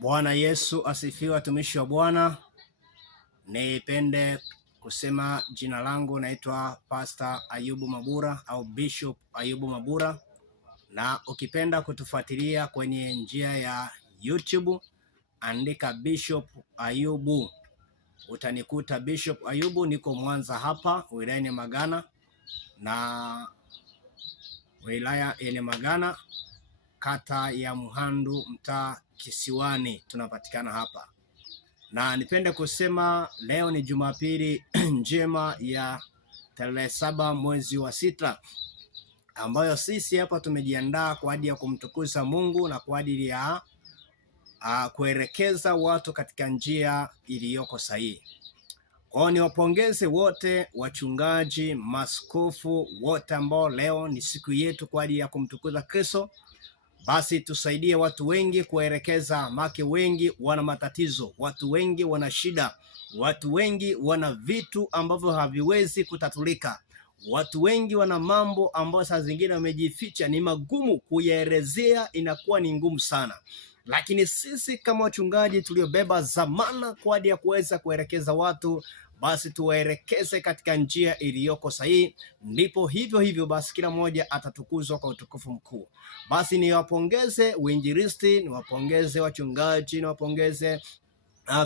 Bwana Yesu asifiwe, watumishi wa Bwana. Nipende kusema jina langu naitwa Pastor Ayubu Mabura au Bishop Ayubu Mabura, na ukipenda kutufuatilia kwenye njia ya YouTube andika Bishop Ayubu, utanikuta Bishop Ayubu. Niko Mwanza hapa wilaya Magana, na wilaya ya Magana, kata ya Muhandu, mtaa Kisiwani, tunapatikana hapa. Na nipende kusema leo ni Jumapili njema ya tarehe 7 mwezi wa 6, ambayo sisi hapa tumejiandaa kwa ajili ya kumtukuza Mungu na kwa ajili ya kuelekeza watu katika njia iliyoko sahihi. Kwa niwapongeze wote wachungaji, maaskofu wote ambao leo ni siku yetu kwa ajili ya kumtukuza Kristo. Basi tusaidie watu wengi kuelekeza, make wengi wana matatizo, watu wengi wana shida, watu wengi wana vitu ambavyo haviwezi kutatulika, watu wengi wana mambo ambayo saa zingine wamejificha, ni magumu kuyaelezea, inakuwa ni ngumu sana. Lakini sisi kama wachungaji tuliobeba dhamana kwa ajili ya kuweza kuelekeza watu, basi tuwaelekeze katika njia iliyoko sahihi, ndipo hivyo basi kila mmoja atatukuzwa kwa utukufu mkuu. Basi niwapongeze uinjilisti, niwapongeze wachungaji, niwapongeze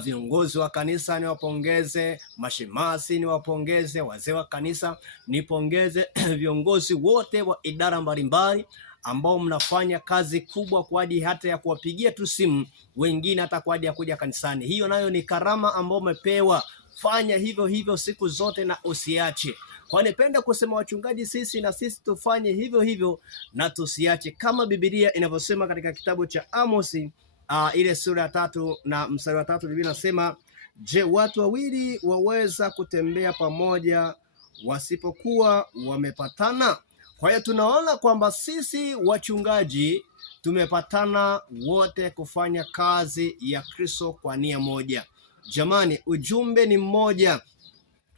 viongozi wa kanisa, niwapongeze mashemasi, niwapongeze wazee wa kanisa, nipongeze viongozi wote wa idara mbalimbali ambao mnafanya kazi kubwa kwa ajili hata ya kuwapigia tu simu wengine hata kwa ajili ya kuja kanisani. Hiyo nayo ni karama ambayo umepewa. Fanya hivyo siku zote na usiache. Kwa nipenda kusema wachungaji, sisi tufanye hivyo na tusiache, kama Biblia inavyosema katika kitabu cha Amosi ile sura ya 3 na mstari wa 3. Biblia inasema, je, watu wawili waweza kutembea pamoja wasipokuwa wamepatana? Kwa hiyo tunaona kwamba sisi wachungaji tumepatana wote kufanya kazi ya Kristo kwa nia moja. Jamani, ujumbe ni mmoja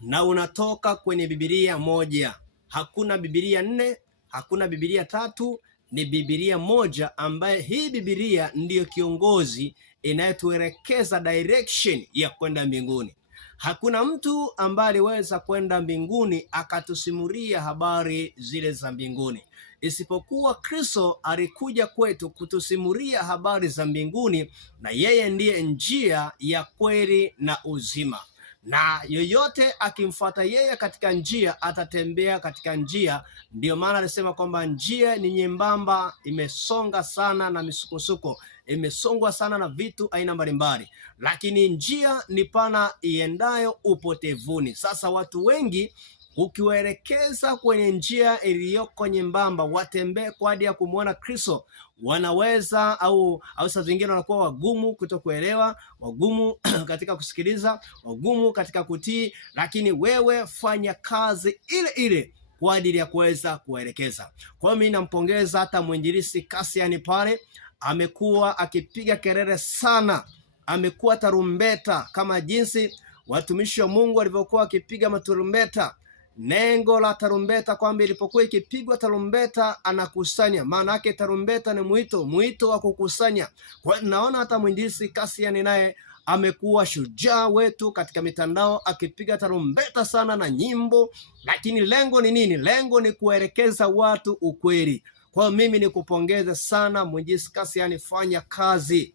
na unatoka kwenye Biblia moja. Hakuna Biblia 4, hakuna Biblia 3, ni Biblia moja, ambaye hii Biblia ndiyo kiongozi inayotuelekeza direction ya kwenda mbinguni. Hakuna mtu ambaye aliweza kwenda mbinguni akatusimulia habari zile za mbinguni, isipokuwa Kristo alikuja kwetu kutusimulia habari za mbinguni, na yeye ndiye njia ya kweli na uzima. Na yoyote akimfuata yeye katika njia atatembea katika njia. Ndio maana alisema kwamba njia ni nyembamba, imesonga sana na misukosuko, imesongwa sana na vitu aina mbalimbali, lakini njia ni pana iendayo upotevuni. Sasa watu wengi ukiwaelekeza kwenye njia iliyoko nyembamba watembee kwa ajili ya kumwona Kristo, wanaweza au saa zingine wanakuwa wagumu kutokuelewa, wagumu katika kusikiliza, wagumu katika kutii. Lakini wewe fanya kazi ile kwa ajili ya kuweza kuelekeza. Kwa hiyo mimi nampongeza hata mwinjilisti Kasiani pale, amekuwa akipiga kelele sana, amekuwa tarumbeta kama jinsi watumishi wa Mungu walivyokuwa wakipiga matarumbeta. Nengo la tarumbeta kwamba ilipokuwa ikipigwa tarumbeta anakusanya, maana yake tarumbeta ni mwito wa kukusanya. Kwa naona hata mwinjilisti Kasiani naye amekuwa shujaa wetu katika mitandao akipiga tarumbeta sana na nyimbo, lakini lengo ni nini? Lengo ni kuelekeza watu ukweli. Kwa mimi nikupongeze sana mwinjilisti Kasiani, fanya kazi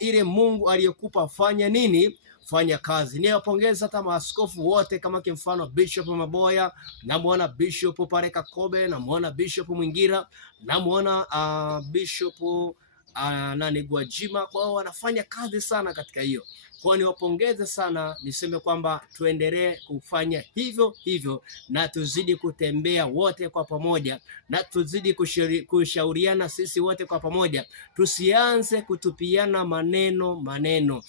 ile Mungu aliyokupa, fanya nini? Fanya kazi. Niwapongeza hata maaskofu wote, kama kimfano Bishop Maboya, namuona Bishop pale Kakobe, namuona Bishop Mwingira, namuona Bishop Gwajima. Kwa wanafanya kazi sana katika hiyo. Kwa niwapongeze sana, niseme kwamba tuendelee kufanya hivyo na tuzidi kutembea wote kwa pamoja, na tuzidi kushauriana sisi wote kwa pamoja. Tusianze kutupiana maneno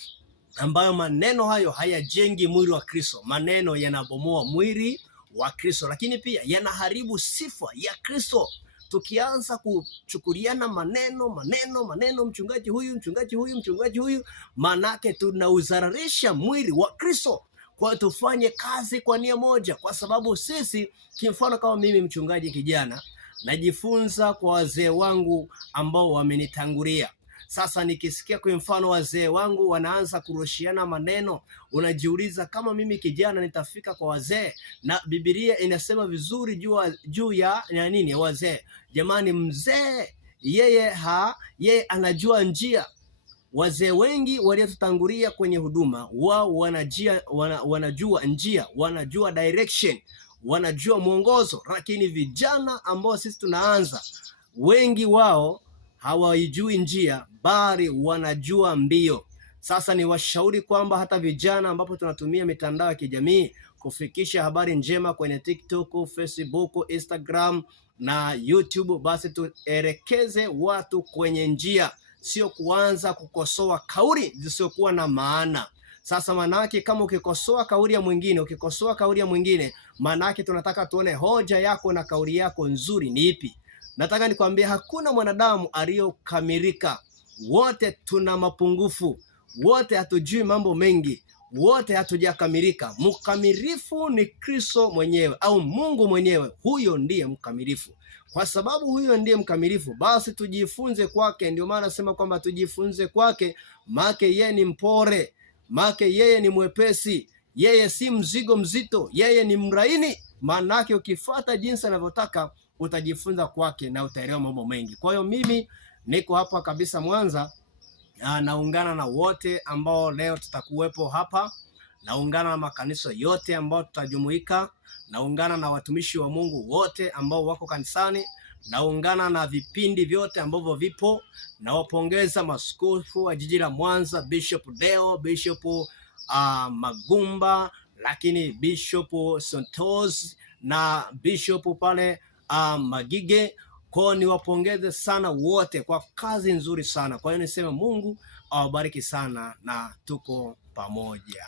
ambayo maneno hayo hayajengi mwili wa Kristo. Maneno yanabomoa mwili wa Kristo, lakini pia yanaharibu sifa ya Kristo. Tukianza kuchukuliana maneno, mchungaji huyu, manake tunauzararisha mwili wa Kristo. Kwa tufanye kazi kwa nia moja, kwa sababu sisi, kimfano kama mimi mchungaji kijana, najifunza kwa wazee wangu ambao wamenitangulia. Sasa nikisikia kwa mfano wazee wangu wanaanza kurushiana maneno, unajiuliza kama mimi kijana nitafika kwa wazee? Na Biblia inasema vizuri juu ya nini ya wazee. Jamani, mzee yeye anajua njia. Wazee wengi waliotutangulia kwenye huduma wao wanajua njia, wanajua direction, wanajua mwongozo, lakini vijana ambao sisi tunaanza, wengi wao hawaijui njia bali wanajua mbio. Sasa ni washauri kwamba hata vijana ambapo tunatumia mitandao ya kijamii kufikisha habari njema kwenye TikTok, Facebook, Instagram na YouTube, basi tuelekeze watu kwenye njia, sio kuanza kukosoa kauli zisizokuwa na maana. Sasa manake kama ukikosoa kauli ya mwingine, manake tunataka tuone hoja yako na kauli yako nzuri ni ipi. Nataka nikwambie hakuna mwanadamu aliyokamilika. Wote tuna mapungufu, wote hatujui mambo mengi, wote hatujakamilika. Mkamilifu ni Kristo mwenyewe au Mungu mwenyewe, huyo ndiye mkamilifu. Kwa sababu huyo ndiye mkamilifu, basi tujifunze kwake. Ndio maana nasema kwamba tujifunze kwake, maana yeye ni mpore, maana yeye ni mwepesi, yeye si mzigo mzito, yeye ni mlaini. Maana yake ukifuata jinsi anavyotaka utajifunza kwake na utaelewa mambo mengi. Kwa hiyo mimi niko hapa kabisa Mwanza, naungana na wote ambao leo tutakuwepo hapa, naungana na makanisa yote ambao tutajumuika, naungana na watumishi wa Mungu wote ambao wako kanisani, naungana na vipindi vyote ambavyo vipo. Nawapongeza maaskofu wa jiji la Mwanza, Bishop Deo, Bishop Magumba, lakini Bishop Santos na Bishop pale Magige. Kwa niwapongeze sana wote kwa kazi nzuri sana. Kwa hiyo niseme Mungu awabariki sana na tuko pamoja.